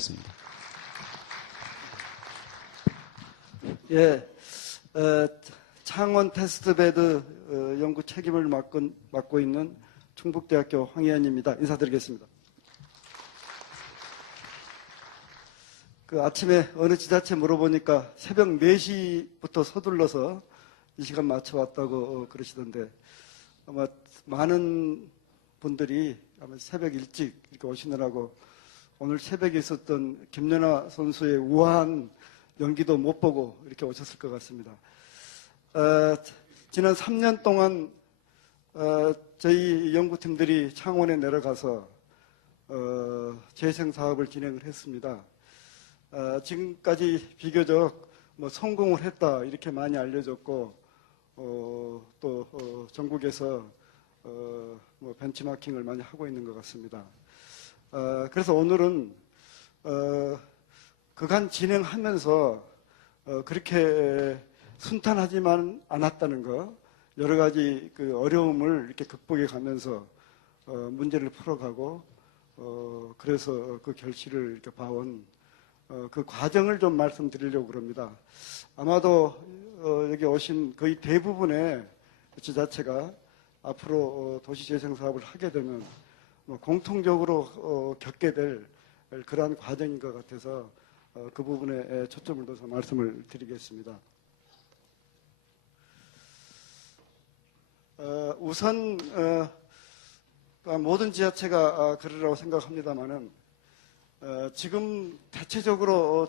있습니다. 예, 창원 테스트베드 연구 책임을 맡고 있는 충북대학교 황희안입니다. 인사드리겠습니다. 아침에 어느 지자체 물어보니까 새벽 4시부터 서둘러서 이 시간 맞춰왔다고 그러시던데, 아마 많은 분들이 아마 새벽 일찍 이렇게 오시느라고 오늘 새벽에 있었던 김연아 선수의 우아한 연기도 못 보고 이렇게 오셨을 것 같습니다. 지난 3년 동안 저희 연구팀들이 창원에 내려가서 재생 사업을 진행을 했습니다. 지금까지 비교적 성공을 했다 이렇게 많이 알려졌고, 또 전국에서 벤치마킹을 많이 하고 있는 것 같습니다. 그래서 오늘은 그간 진행하면서 그렇게 순탄하지만 않았다는 거, 여러 가지 그 어려움을 이렇게 극복해 가면서 문제를 풀어가고, 그래서 그 결실을 이렇게 봐온 그 과정을 좀 말씀드리려고 그럽니다. 아마도 여기 오신 거의 대부분의 지자체가 앞으로 도시재생 사업을 하게 되면 공통적으로 겪게 될 그러한 과정인 것 같아서 그 부분에 초점을 둬서 말씀을 드리겠습니다. 우선 모든 지자체가 그러라고 생각합니다만은 지금 대체적으로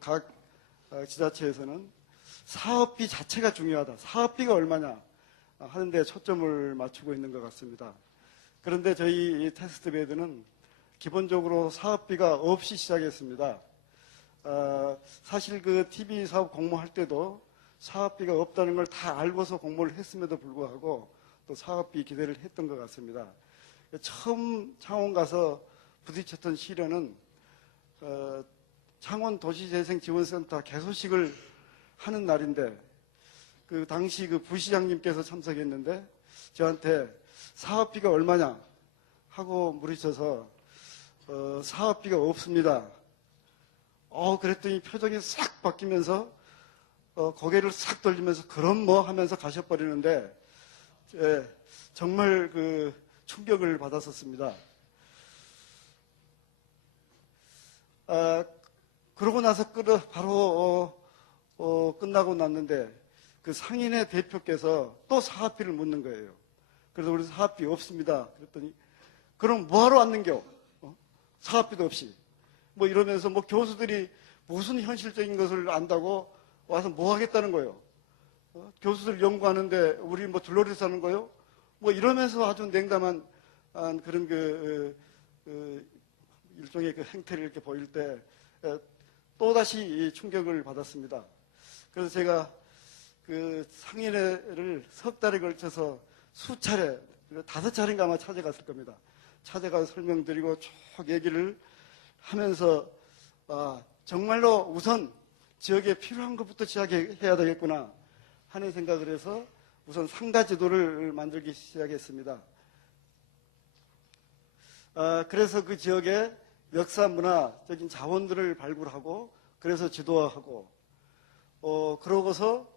각 지자체에서는 사업비 자체가 중요하다. 사업비가 얼마냐 하는 데 초점을 맞추고 있는 것 같습니다. 그런데 저희 테스트베드는 기본적으로 사업비가 없이 시작했습니다. 사실 그 TV 사업 공모할 때도 사업비가 없다는 걸 다 알고서 공모를 했음에도 불구하고 또 사업비 기대를 했던 것 같습니다. 처음 창원 가서 부딪혔던 시련은 창원 도시재생지원센터 개소식을 하는 날인데, 그 당시 그 부시장님께서 참석했는데 저한테 사업비가 얼마냐 하고 물으셔서 사업비가 없습니다. 그랬더니 표정이 싹 바뀌면서 고개를 싹 돌리면서 그럼 뭐 하면서 가셔버리는데, 정말 그 충격을 받았었습니다. 그러고 나서 바로 끝나고 났는데 그 상인의 대표께서 또 사업비를 묻는 거예요. 그래서 우리 사업비 없습니다. 그랬더니 그럼 뭐하러 왔는겨? 사업비도 없이. 이러면서 교수들이 무슨 현실적인 것을 안다고 와서 뭐 하겠다는 거예요? 교수들 연구하는데 우리 둘러리 사는 거요? 이러면서 아주 냉담한 그런 일종의 그 행태를 이렇게 보일 때 또다시 충격을 받았습니다. 그래서 제가 그 상인회를 석 달에 걸쳐서 수차례, 5차례인가 아마 찾아갔을 겁니다. 찾아가서 설명드리고 쭉 얘기를 하면서 정말로 우선 지역에 필요한 것부터 시작해야 되겠구나 하는 생각을 해서 우선 상가 지도를 만들기 시작했습니다. 그래서 그 지역에 역사 문화적인 자원들을 발굴하고, 그래서 지도화하고, 그러고서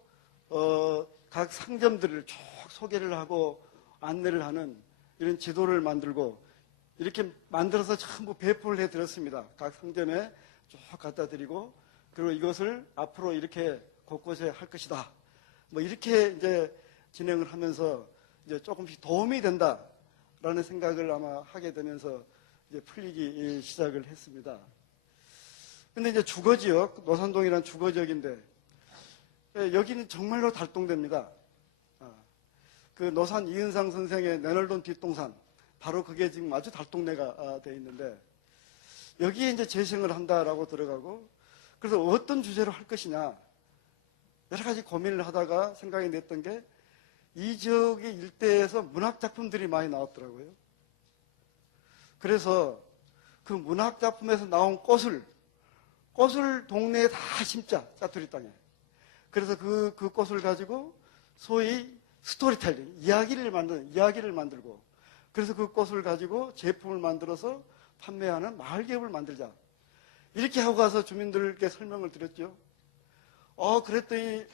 각 상점들을 쭉 소개를 하고 안내를 하는 이런 지도를 만들고, 이렇게 만들어서 전부 배포를 해드렸습니다. 각 상점에 쭉 갖다 드리고, 그리고 이것을 앞으로 이렇게 곳곳에 할 것이다. 이렇게 이제 진행을 하면서 이제 조금씩 도움이 된다라는 생각을 아마 하게 되면서 이제 풀리기 시작을 했습니다. 근데 이제 주거지역, 노산동이란 주거지역인데, 여기는 정말로 달동대입니다. 그 노산 이은상 선생의 내널돈 뒷동산, 바로 그게 지금 아주 달동네가 되어 있는데, 여기에 이제 재생을 한다라고 들어가고, 그래서 어떤 주제로 할 것이냐, 여러 가지 고민을 하다가 생각이 냈던 게, 이 지역의 일대에서 문학작품들이 많이 나왔더라고요. 그래서 그 문학작품에서 나온 꽃을 동네에 다 심자, 짜투리 땅에. 그래서 그 꽃을 가지고 소위 스토리텔링, 이야기를 만들고, 그래서 그 꽃을 가지고 제품을 만들어서 판매하는 마을 기업을 만들자. 이렇게 하고 가서 주민들께 설명을 드렸죠. 그랬더니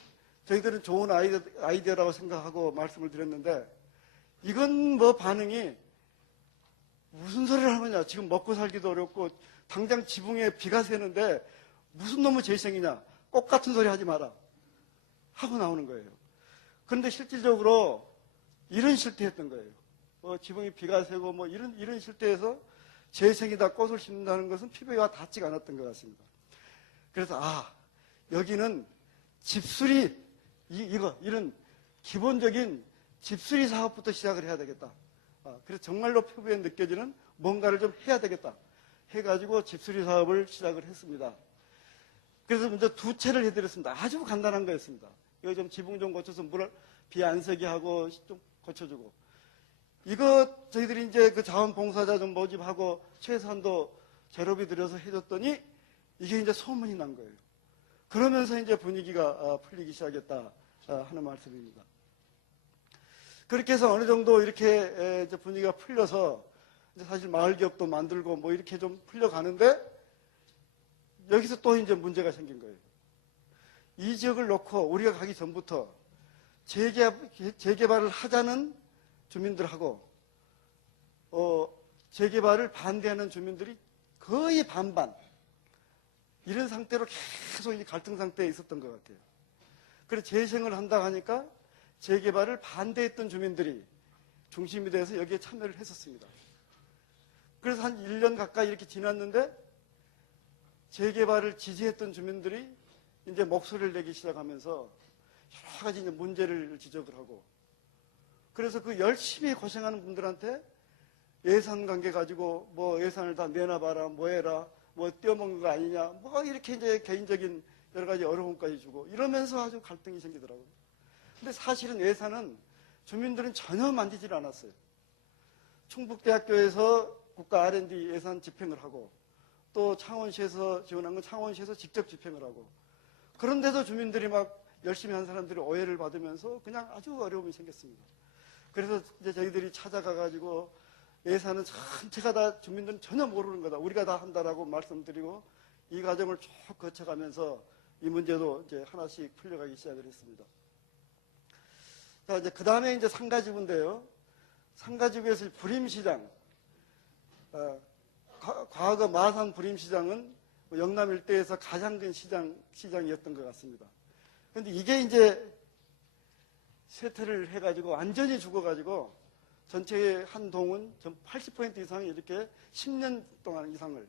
저희들은 좋은 아이디어라고 생각하고 말씀을 드렸는데, 이건 뭐 반응이 무슨 소리를 하느냐. 지금 먹고 살기도 어렵고 당장 지붕에 비가 새는데 무슨 놈의 재생이냐. 꽃 같은 소리 하지 마라 하고 나오는 거예요. 그런데 실질적으로 이런 실태였던 거예요. 지붕에 비가 새고 뭐 이런 실태에서 재생이다, 꽃을 심는다는 것은 피부와 닿지가 않았던 것 같습니다. 그래서 여기는 집수리 이런 기본적인 집수리 사업부터 시작을 해야 되겠다. 그래서 정말로 피부에 느껴지는 뭔가를 좀 해야 되겠다 해가지고 집수리 사업을 시작을 했습니다. 그래서 먼저 두 채를 해드렸습니다. 아주 간단한 거였습니다. 이거 좀 지붕 좀 고쳐서 물 비 안 새게 하고 좀 고쳐주고, 이거 저희들이 이제 그 자원봉사자 좀 모집하고 최소한도 재료비 들여서 해줬더니 이게 이제 소문이 난 거예요. 그러면서 이제 분위기가 풀리기 시작했다 하는 말씀입니다. 그렇게 해서 어느 정도 이렇게 이제 분위기가 풀려서 이제 사실 마을 기업도 만들고 뭐 이렇게 좀 풀려가는데, 여기서 또 이제 문제가 생긴 거예요. 이 지역을 놓고 우리가 가기 전부터 재개발을 하자는 주민들하고 재개발을 반대하는 주민들이 거의 반반, 이런 상태로 계속 이 갈등 상태에 있었던 것 같아요. 그래서 재생을 한다 하니까 재개발을 반대했던 주민들이 중심이 돼서 여기에 참여를 했었습니다. 그래서 한 1년 가까이 이렇게 지났는데 재개발을 지지했던 주민들이 이제 목소리를 내기 시작하면서 여러 가지 이제 문제를 지적을 하고, 그래서 그 열심히 고생하는 분들한테 예산 관계 가지고 뭐 예산을 다 내놔봐라, 뭐 해라, 뭐 떼어먹는 거 아니냐, 뭐 이렇게 이제 개인적인 여러 가지 어려움까지 주고 이러면서 아주 갈등이 생기더라고요. 근데 사실은 예산은 주민들은 전혀 만지질 않았어요. 충북대학교에서 국가 R&D 예산 집행을 하고, 또 창원시에서 지원한 건 창원시에서 직접 집행을 하고, 그런데도 주민들이 막 열심히 한 사람들이 오해를 받으면서 그냥 아주 어려움이 생겼습니다. 그래서 이제 저희들이 찾아가가지고 예산은 전체가 다 주민들은 전혀 모르는 거다, 우리가 다 한다라고 말씀드리고, 이 과정을 쭉 거쳐가면서 이 문제도 이제 하나씩 풀려가기 시작을 했습니다. 자, 이제 그 다음에 이제 상가지구인데요. 상가지구에서 부림시장, 과거 마산 부림시장은 영남 일대에서 가장 큰 시장이었던 것 같습니다. 그런데 이게 이제 쇠퇴를 해가지고 완전히 죽어가지고 전체의 한 동은 80% 이상이 이렇게 10년 동안 이상을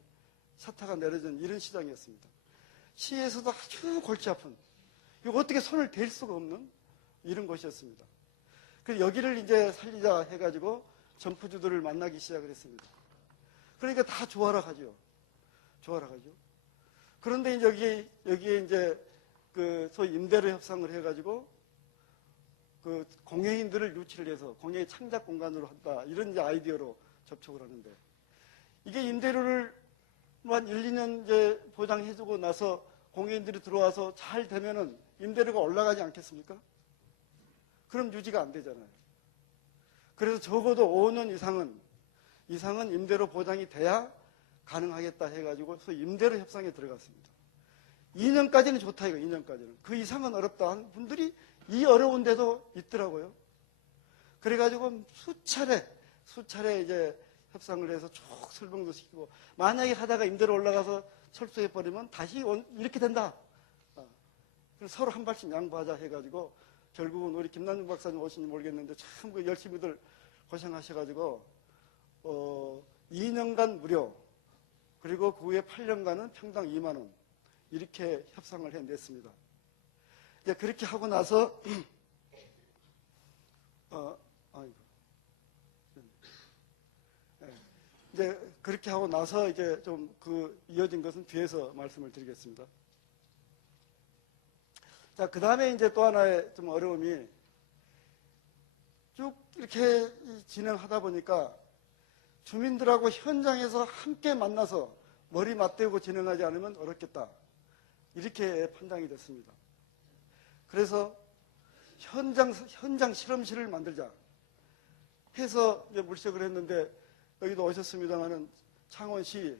사태가 내려진 이런 시장이었습니다. 시에서도 아주 골치 아픈, 이거 어떻게 손을 댈 수가 없는 이런 곳이었습니다. 그래서 여기를 이제 살리자 해가지고 점포주들을 만나기 시작을 했습니다. 그러니까 다 좋아라 가죠. 좋아라 가죠. 그런데 이제 여기에 이제 그 소위 임대료 협상을 해가지고 그 공예인들을 유치를 해서 공예 창작 공간으로 한다, 이런 이제 아이디어로 접촉을 하는데, 이게 임대료를 한 1, 2년 이제 보장해주고 나서 공예인들이 들어와서 잘 되면은 임대료가 올라가지 않겠습니까? 그럼 유지가 안 되잖아요. 그래서 적어도 5년 이상은 임대료 보장이 돼야 가능하겠다 해가지고 임대료 협상에 들어갔습니다. 2년까지는 좋다 이거, 2년까지는. 그 이상은 어렵다 하는 분들이 이 어려운데도 있더라고요. 그래가지고 수차례 이제 협상을 해서 쭉 설명도 시키고, 만약에 하다가 임대료 올라가서 철수해버리면 다시 이렇게 된다. 그래서 서로 한 발씩 양보하자 해가지고 결국은 우리 김남중 박사님 오신지 모르겠는데 참 그 열심히들 고생하셔가지고 2년간 무료, 그리고 그 후에 8년간은 평당 2만 원 이렇게 협상을 해냈습니다. 이제 그렇게 하고 나서 이제 그렇게 하고 나서 이제 좀 그 이어진 것은 뒤에서 말씀을 드리겠습니다. 자, 그 다음에 이제 또 하나의 좀 어려움이, 쭉 이렇게 진행하다 보니까 주민들하고 현장에서 함께 만나서 머리 맞대고 진행하지 않으면 어렵겠다, 이렇게 판단이 됐습니다. 그래서 현장 실험실을 만들자 해서 이제 물색을 했는데, 여기도 오셨습니다만은 창원시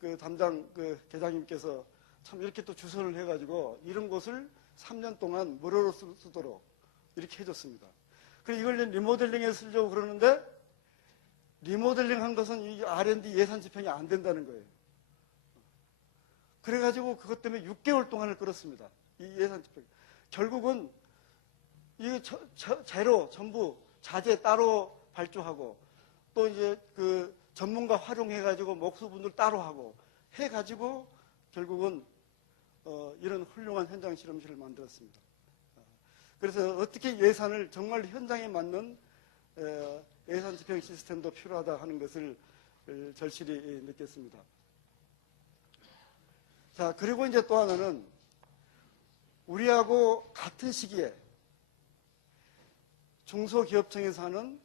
그 담당 그 계장님께서 참 이렇게 또 주선을 해가지고 이런 곳을 3년 동안 무료로 쓰도록 이렇게 해줬습니다. 그리고 이걸 리모델링에 쓰려고 그러는데 리모델링 한 것은 이 R&D 예산 집행이 안 된다는 거예요. 그래가지고 그것 때문에 6개월 동안을 끌었습니다. 이 예산 집행. 결국은 이 재료 전부 자재 따로 발주하고 또 이제 그 전문가 활용해가지고 목수분들 따로 하고 해가지고 결국은 이런 훌륭한 현장 실험실을 만들었습니다. 그래서 어떻게 예산을 정말 현장에 맞는 예산 집행 시스템도 필요하다 하는 것을 절실히 느꼈습니다. 자, 그리고 이제 또 하나는 우리하고 같은 시기에 중소기업청에서 하는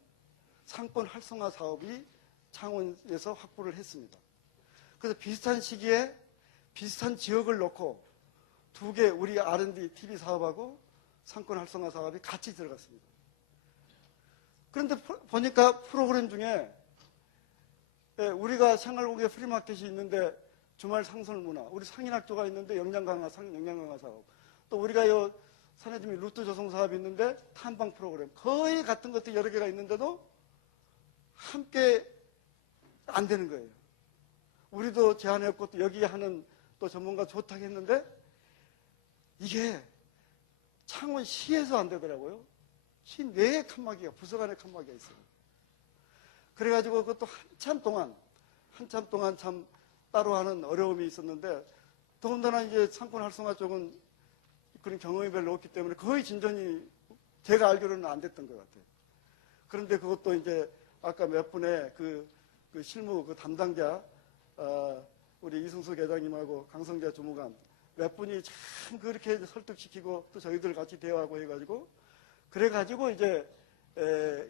상권 활성화 사업이 창원에서 확보를 했습니다. 그래서 비슷한 시기에 비슷한 지역을 놓고 두 개 우리 R&D TV 사업하고 상권 활성화 사업이 같이 들어갔습니다. 그런데 보니까 프로그램 중에 우리가 생활공예 프리마켓이 있는데 주말 상설문화, 우리 상인학교가 있는데 영양강화 사업, 또 우리가 요 산해주민 루트 조성 사업이 있는데 탐방 프로그램, 거의 같은 것도 여러 개가 있는데도 함께 안 되는 거예요. 우리도 제안했고 또 여기 하는 또 전문가 좋다고 했는데 이게 창원시에서 안 되더라고요. 시 내에 칸막이가, 부서 간에 칸막이가 있어요. 그래가지고 그것도 한참 동안 참 따로 하는 어려움이 있었는데 더군다나 이제 상권 활성화 쪽은 그런 경험이 별로 없기 때문에 거의 진전이 제가 알기로는 안 됐던 것 같아요. 그런데 그것도 이제 아까 몇 분의 그 실무 그 담당자, 우리 이승수 계장님하고 강성재 주무관 몇 분이 참 그렇게 설득시키고 또 저희들 같이 대화하고 해가지고 그래가지고 이제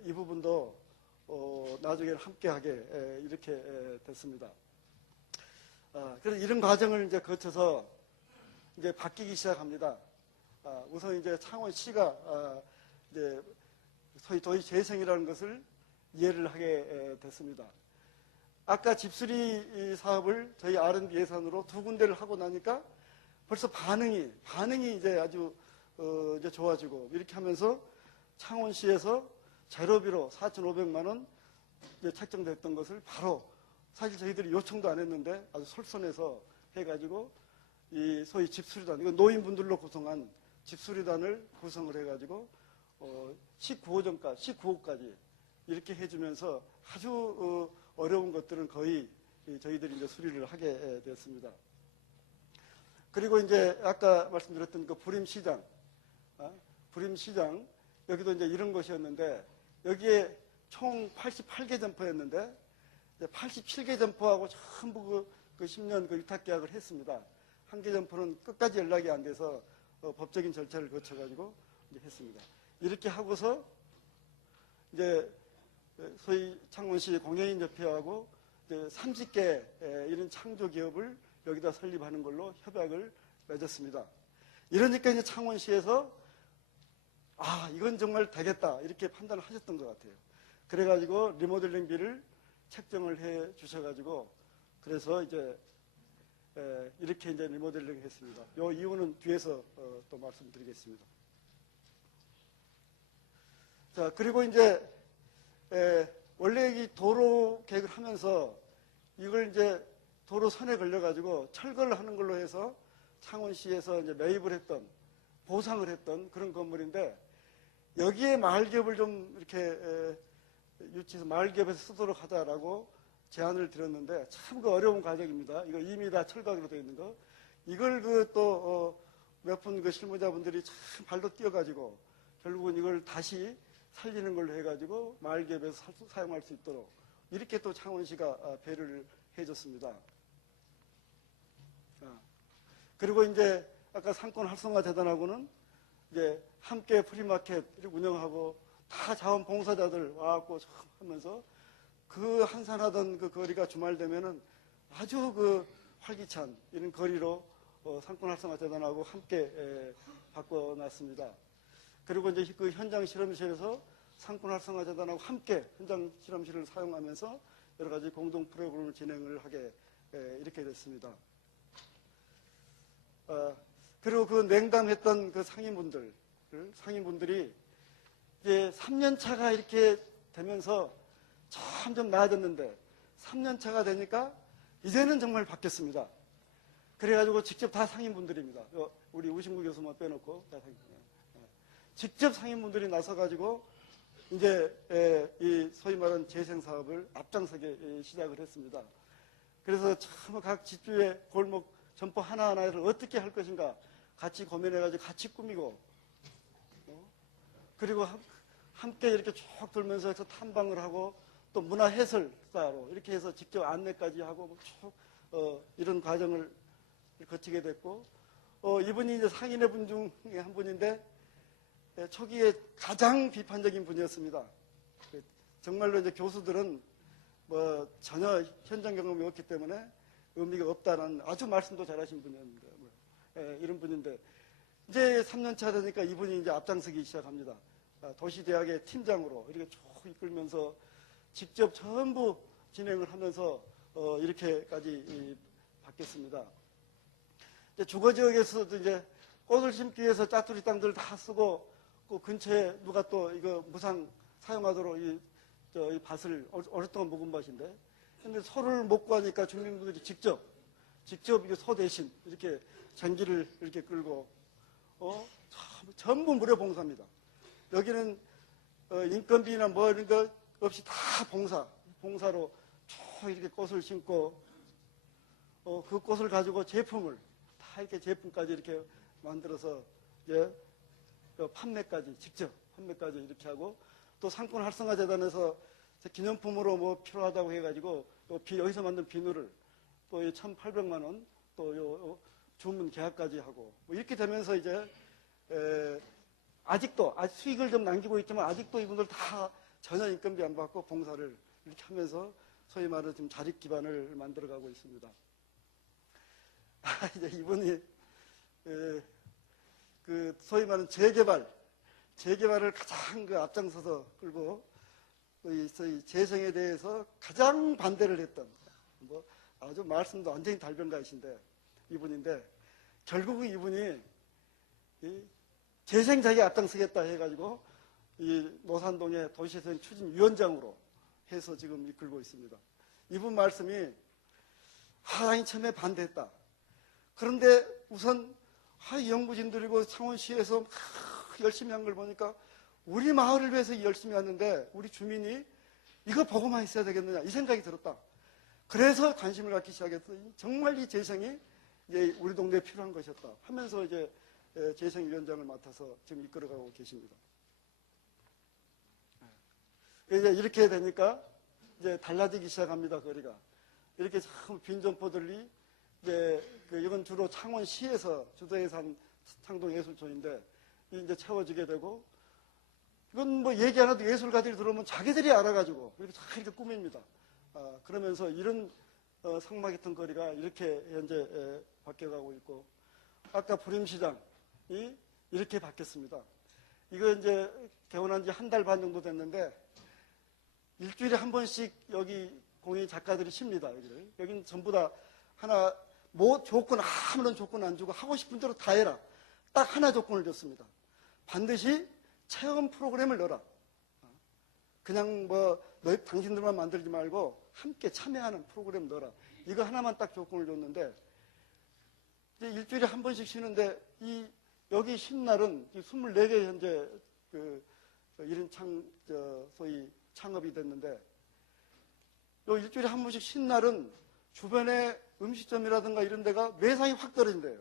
이 부분도 나중에 함께하게 이렇게 됐습니다. 그래서 이런 과정을 이제 거쳐서 이제 바뀌기 시작합니다. 우선 이제 창원시가 이제 소위 도시재생이라는 것을 이해를 하게 됐습니다. 아까 집수리 사업을 저희 R&D 예산으로 2군데를 하고 나니까 벌써 반응이 이제 아주 이제 좋아지고 이렇게 하면서 창원시에서 재료비로 4,500만 원 이제 책정됐던 것을 바로 사실 저희들이 요청도 안 했는데 아주 솔선해서 해가지고 이 소위 집수리단, 이거 노인분들로 구성한 집수리단을 구성을 해가지고 19호까지 이렇게 해주면서 아주 어려운 것들은 거의 저희들이 이제 수리를 하게 됐습니다. 그리고 이제 아까 말씀드렸던 그 부림시장, 여기도 이제 이런 것이었는데 여기에 총 88개 점포였는데 87개 점포하고 전부 그 10년 그 위탁계약을 했습니다. 한 개 점포는 끝까지 연락이 안 돼서 법적인 절차를 거쳐가지고 이제 했습니다. 이렇게 하고서 이제 소위 창원시 공예인협회하고 이제 30개 이런 창조기업을 여기다 설립하는 걸로 협약을 맺었습니다. 이러니까 이제 창원시에서 이건 정말 되겠다 이렇게 판단을 하셨던 것 같아요. 그래가지고 리모델링비를 책정을 해 주셔가지고 그래서 이제 이렇게 이제 리모델링 했습니다. 이 이유는 뒤에서 또 말씀드리겠습니다. 자, 그리고 이제 원래 이 도로 계획을 하면서 이걸 이제 도로선에 걸려가지고 철거를 하는 걸로 해서 창원시에서 이제 매입을 했던, 보상을 했던 그런 건물인데 여기에 마을기업을 좀 이렇게 유치해서 마을기업에서 쓰도록 하자라고 제안을 드렸는데 참 그 어려운 과정입니다. 이거 이미 다 철거하기로 되어 있는 거. 이걸 몇 분 그 실무자분들이 참 발로 뛰어가지고 결국은 이걸 다시 살리는 걸로 해가지고 마을기업에서 사용할 수 있도록 이렇게 또 창원시가 배려를 해줬습니다. 그리고 이제 아까 상권 활성화 재단하고는 이제 함께 프리마켓을 운영하고 다 자원봉사자들 와갖고 하면서 그 한산하던 그 거리가 주말 되면은 아주 그 활기찬 이런 거리로 상권 활성화 재단하고 함께 바꿔놨습니다. 그리고 이제 그 현장 실험실에서 상권 활성화 재단하고 함께 현장 실험실을 사용하면서 여러 가지 공동 프로그램을 진행을 하게 이렇게 됐습니다. 그리고 그 냉담했던 그 상인분들이 이제 3년 차가 이렇게 되면서 점점 나아졌는데 3년 차가 되니까 이제는 정말 바뀌었습니다. 그래가지고 직접 다 상인분들입니다. 우리 우신구 교수만 빼놓고 다 직접 상인분들이 나서가지고 이제 이 소위 말하는 재생 사업을 앞장서게 시작을 했습니다. 그래서 참 각 집주의 골목 점포 하나하나를 어떻게 할 것인가 같이 고민해가지고 같이 꾸미고 그리고 함께 이렇게 쭉 돌면서 탐방을 하고 또 문화 해설사로 이렇게 해서 직접 안내까지 하고 쭉 이런 과정을 거치게 됐고 이분이 이제 상인의 분 중에 한 분인데 초기에 가장 비판적인 분이었습니다. 정말로 이제 교수들은 뭐 전혀 현장 경험이 없기 때문에 의미가 없다는 아주 말씀도 잘하신 분이었는데 이런 분인데 이제 3년차 되니까 이분이 이제 앞장서기 시작합니다. 도시대학의 팀장으로 이렇게 쭉 이끌면서 직접 전부 진행을 하면서 이렇게까지 바뀌었습니다. 이제 주거 지역에서도 이제 꽃을 심기 위해서 짜투리 땅들 다 쓰고 그 근처에 누가 또 이거 무상 사용하도록 이 밭을 오랫동안 묵은 밭인데 근데 소를 못 구하니까 주민분들이 직접 이거 소 대신 이렇게 전기를 이렇게 끌고 전부 무료 봉사입니다. 여기는 인건비나 뭐 이런 거 없이 다 봉사로 쭉 이렇게 꽃을 심고 그 꽃을 가지고 제품을 다 이렇게 제품까지 이렇게 만들어서 이제 판매까지 직접 판매까지 이렇게 하고 또 상권 활성화 재단에서 기념품으로 뭐 필요하다고 해가지고 여기서 만든 비누를 또 1,800만 원 또 주문 계약까지 하고 뭐 이렇게 되면서 이제 아직도 수익을 좀 남기고 있지만 아직도 이분들 다 전혀 인건비 안 받고 봉사를 이렇게 하면서 소위 말하는 지금 자립 기반을 만들어가고 있습니다. 이제 이분이 그 소위 말하는 재개발을 가장 그 앞장서서 끌고 이 재생에 대해서 가장 반대를 했던 뭐 아주 말씀도 완전히 달변가이신데 이분인데 결국은 이분이 이 재생자기 앞장서겠다 해가지고 이 노산동의 도시재생 추진위원장으로 해서 지금 이끌고 있습니다. 이분 말씀이 하나님 처음에 반대했다. 그런데 우선 연구진들이고 창원시에서 열심히 한 걸 보니까 우리 마을을 위해서 열심히 하는데 우리 주민이 이거 보고만 있어야 되겠느냐 이 생각이 들었다. 그래서 관심을 갖기 시작했어. 정말 이 재생이 이제 우리 동네에 필요한 것이었다 하면서 이제 재생위원장을 맡아서 지금 이끌어가고 계십니다. 이제 이렇게 되니까 이제 달라지기 시작합니다. 거리가 이렇게 참 빈 점포들이 이제 이건 주로 창원시에서 주도해서 한 창동예술촌인데 이제 채워지게 되고 이건 뭐 얘기 안 해도 예술가들이 들어오면 자기들이 알아가지고 이렇게 다 이렇게 꾸밉니다. 그러면서 이런 상막했던 거리가 이렇게 현재 바뀌어가고 있고 아까 부림시장이 이렇게 바뀌었습니다. 이거 이제 개원한 지 한 달 반 정도 됐는데 일주일에 한 번씩 여기 공예 작가들이 쉽니다. 여기는 전부 다 하나 뭐 조건 아무런 조건 안 주고 하고 싶은 대로 다 해라. 딱 하나 조건을 줬습니다. 반드시 체험 프로그램을 넣어라. 그냥 뭐 당신들만 만들지 말고 함께 참여하는 프로그램 넣어라. 이거 하나만 딱 조건을 줬는데 이제 일주일에 한 번씩 쉬는데 여기 쉰 날은 24개 현재 이런 소위 창업이 됐는데 요 일주일에 한 번씩 쉰 날은 주변에 음식점이라든가 이런 데가 매상이 확 떨어진대요.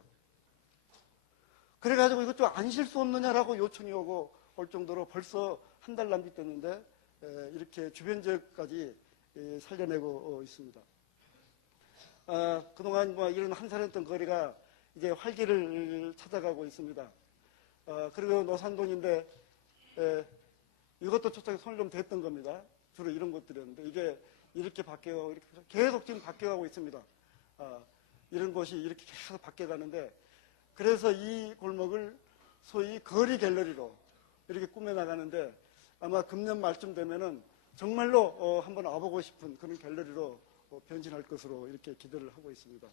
그래가지고 이것 좀 안 쉴 수 없느냐라고 요청이 오고 올 정도로 벌써 한 달 남짓됐는데 이렇게 주변 지역까지 살려내고 있습니다. 그동안 뭐 이런 한산했던 거리가 이제 활기를 찾아가고 있습니다. 그리고 노산동인데 이것도 초창에 손을 좀 댔던 겁니다. 주로 이런 것들이었는데 이게 이렇게 바뀌어가고 이렇게 계속 지금 바뀌어가고 있습니다. 이런 곳이 이렇게 계속 바뀌어가는데 그래서 이 골목을 소위 거리 갤러리로 이렇게 꾸며나가는데 아마 금년 말쯤 되면은 정말로 한번 와보고 싶은 그런 갤러리로 변신할 것으로 이렇게 기대를 하고 있습니다.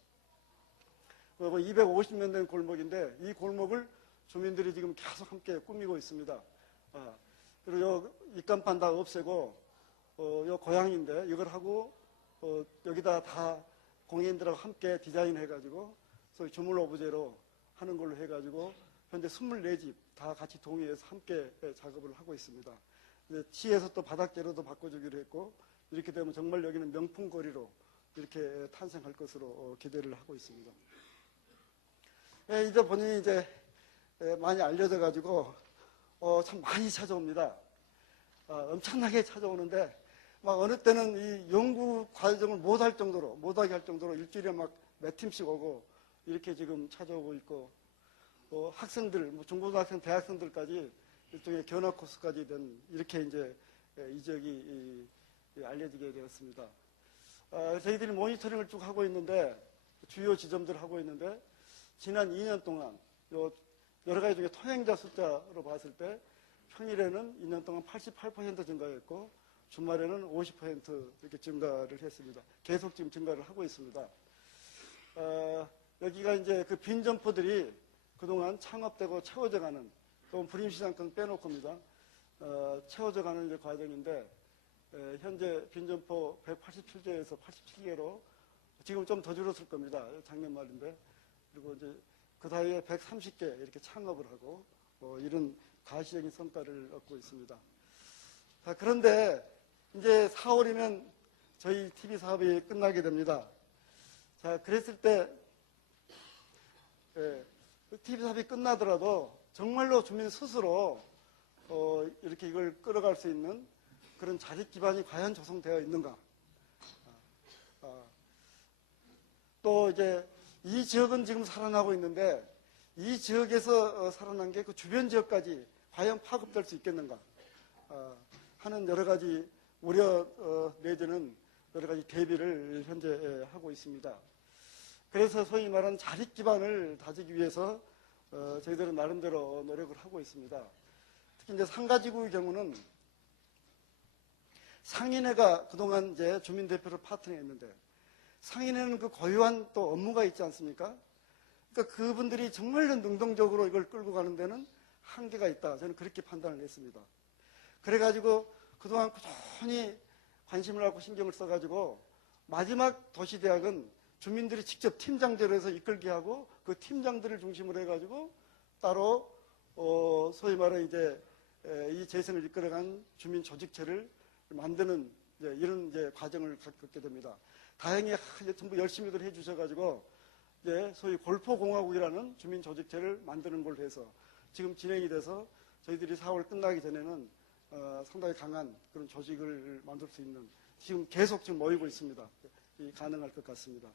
250년 된 골목인데 이 골목을 주민들이 지금 계속 함께 꾸미고 있습니다. 그리고 요 입간판 다 없애고 요 고향인데 이걸 하고 여기다 다 공인들하고 함께 디자인해가지고 소위 주물 오브제로 하는 걸로 해가지고 현재 24집 다 같이 동의해서 함께 작업을 하고 있습니다. 이제 시에서 또 바닥재료도 바꿔주기로 했고 이렇게 되면 정말 여기는 명품거리로 이렇게 탄생할 것으로 기대를 하고 있습니다. 이제 본인이 이제 많이 알려져 가지고 참 많이 찾아옵니다. 엄청나게 찾아오는데 막 어느 때는 이 연구 과정을 못하게 할 정도로 일주일에 막 몇 팀씩 오고 이렇게 지금 찾아오고 있고 학생들, 중고등학생, 대학생들까지 일종의 견학 코스까지 된 이렇게 이제 이 지역이 알려지게 되었습니다. 저희들이 모니터링을 쭉 하고 있는데 주요 지점들을 하고 있는데 지난 2년 동안 여러 가지 중에 통행자 숫자로 봤을 때 평일에는 2년 동안 88% 증가했고 주말에는 50% 이렇게 증가를 했습니다. 계속 지금 증가를 하고 있습니다. 여기가 이제 그 빈 점포들이 그동안 창업되고 채워져 가는, 또 불임시장권 빼놓고입니다. 채워져 가는 이제 과정인데, 현재 빈 점포 187개에서 87개로 지금 좀 더 줄었을 겁니다. 작년 말인데. 그리고 이제 그 사이에 130개 이렇게 창업을 하고, 이런 가시적인 성과를 얻고 있습니다. 자, 그런데 이제 4월이면 저희 TV 사업이 끝나게 됩니다. 자, 그랬을 때, TV 사업이 끝나더라도 정말로 주민 스스로 이렇게 이걸 끌어갈 수 있는 그런 자립 기반이 과연 조성되어 있는가. 또 이제 이 지역은 지금 살아나고 있는데 이 지역에서 살아난 게 그 주변 지역까지 과연 파급될 수 있겠는가 하는 여러 가지 우려 내지는 여러 가지 대비를 현재 하고 있습니다. 그래서 소위 말하는 자립 기반을 다지기 위해서 저희들은 나름대로 노력을 하고 있습니다. 특히 이제 상가지구의 경우는 상인회가 그동안 이제 주민대표를 파트너했는데 상인회는 그 고유한 또 업무가 있지 않습니까? 그러니까 그분들이 정말로 능동적으로 이걸 끌고 가는 데는 한계가 있다. 저는 그렇게 판단을 했습니다. 그래가지고 그동안 꾸준히 관심을 갖고 신경을 써가지고 마지막 도시대학은 주민들이 직접 팀장제로 해서 이끌게 하고 그 팀장들을 중심으로 해가지고 따로 소위 말해 이제 이 재생을 이끌어간 주민 조직체를 만드는 이런 이제 과정을 겪게 됩니다. 다행히 전부 열심히들 해주셔가지고 이제 소위 골포공화국이라는 주민 조직체를 만드는 걸로 해서 지금 진행이 돼서 저희들이 4월 끝나기 전에는 상당히 강한 그런 조직을 만들 수 있는 지금 계속 지금 모이고 있습니다. 가능할 것 같습니다.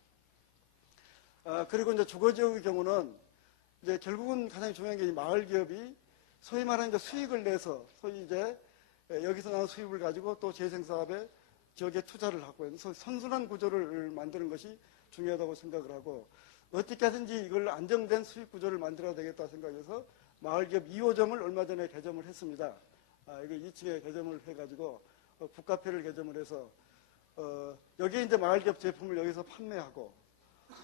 그리고 이제 주거지역의 경우는 이제 결국은 가장 중요한 게 마을 기업이 소위 말하는 이제 수익을 내서 소위 이제 여기서 나온 수익을 가지고 또 재생사업에 지역에 투자를 하고 있는 선순환 구조를 만드는 것이 중요하다고 생각을 하고 어떻게 하든지 이걸 안정된 수익 구조를 만들어야 되겠다 생각해서 마을기업 2호점을 얼마 전에 개점을 했습니다. 이거 2층에 개점을 해가지고 북카페를 개점을 해서 여기에 이제 마을기업 제품을 여기서 판매하고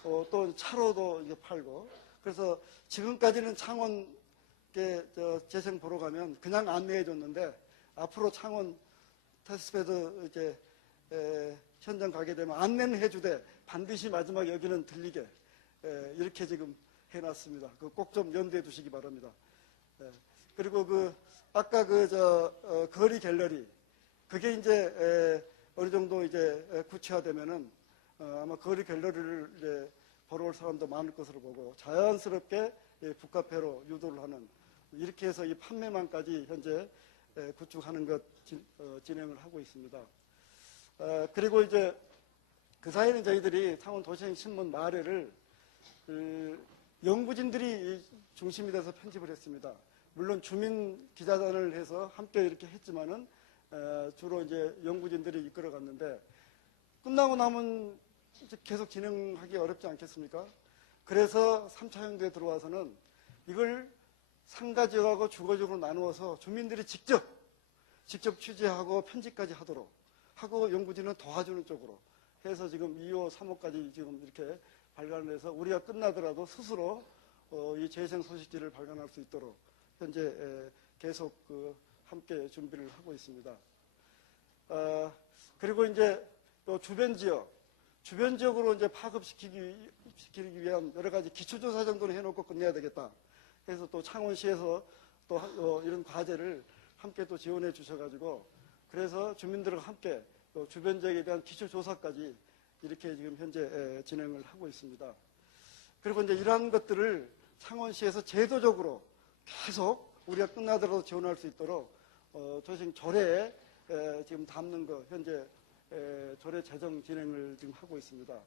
또 차로도 이제 팔고 그래서 지금까지는 창원 재생 보러 가면 그냥 안내해 줬는데 앞으로 창원 테스트베드 이제 현장 가게 되면 안내는 해주되 반드시 마지막 여기는 들리게 이렇게 지금 해놨습니다. 꼭 좀 염두에 두시기 바랍니다. 그리고 아까 거리 갤러리 그게 이제 어느 정도 이제 구체화되면은 아마 거리 갤러리를 이제 보러 올 사람도 많을 것으로 보고 자연스럽게 북카페로 유도를 하는 이렇게 해서 이 판매망까지 현재 구축하는 것 진행을 하고 있습니다. 그리고 이제 그 사이에는 저희들이 창원 도시행신문 마을회를 연구진들이 중심이 돼서 편집을 했습니다. 물론 주민 기자단을 해서 함께 이렇게 했지만은 주로 이제 연구진들이 이끌어갔는데 끝나고 나면 계속 진행하기 어렵지 않겠습니까? 그래서 3차 연구에 들어와서는 이걸 상가지역하고 주거지역으로 나누어서 주민들이 직접 취재하고 편집까지 하도록 하고 연구진은 도와주는 쪽으로 해서 지금 2호, 3호까지 지금 이렇게 발간을 해서 우리가 끝나더라도 스스로 이 재생 소식지를 발간할 수 있도록 현재 계속 함께 준비를 하고 있습니다. 그리고 이제 또 주변 지역으로 이제 파급시키기 위한 여러 가지 기초조사 정도는 해놓고 끝내야 되겠다. 그래서 또 창원시에서 또 이런 과제를 함께 또 지원해 주셔가지고 그래서 주민들과 함께 또 주변 지역에 대한 기초조사까지 이렇게 지금 현재 진행을 하고 있습니다. 그리고 이제 이러한 것들을 창원시에서 제도적으로 계속 우리가 끝나더라도 지원할 수 있도록 조식 조례에 지금 담는 거 현재 조례 제정 진행을 지금 하고 있습니다.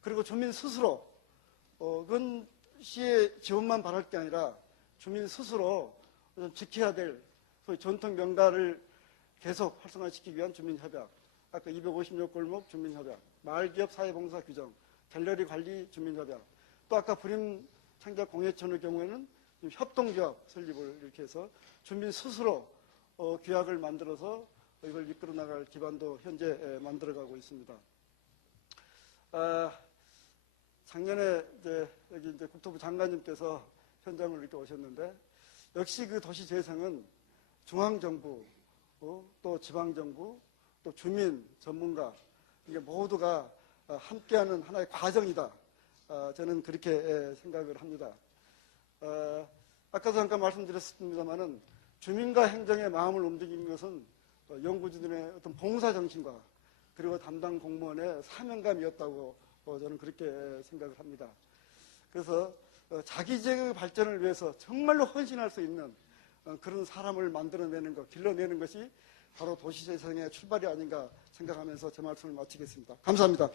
그리고 주민 스스로 그건 시의 지원만 바랄 게 아니라 주민 스스로 좀 지켜야 될 소위 전통 명가를 계속 활성화시키기 위한 주민협약, 아까 256골목 주민협약, 마을기업 사회봉사 규정, 갤러리 관리 주민협약, 또 아까 불임창작 공예촌의 경우에는 협동조합 설립을 이렇게 해서 주민 스스로 규약을 만들어서 이걸 이끌어 나갈 기반도 현재 만들어가고 있습니다. 작년에 여기 이제 국토부 장관님께서 현장을 이렇게 오셨는데 역시 그 도시 재생은 중앙정부, 또 지방정부, 또 주민, 전문가 이게 모두가 함께하는 하나의 과정이다. 저는 그렇게 생각을 합니다. 아까도 잠깐 말씀드렸습니다만은 주민과 행정의 마음을 움직이는 것은 연구진들의 어떤 봉사 정신과 그리고 담당 공무원의 사명감이었다고 저는 그렇게 생각을 합니다. 그래서 자기 지역의 발전을 위해서 정말로 헌신할 수 있는 그런 사람을 만들어내는 것, 길러내는 것이 바로 도시재생의 출발이 아닌가 생각하면서 제 말씀을 마치겠습니다. 감사합니다.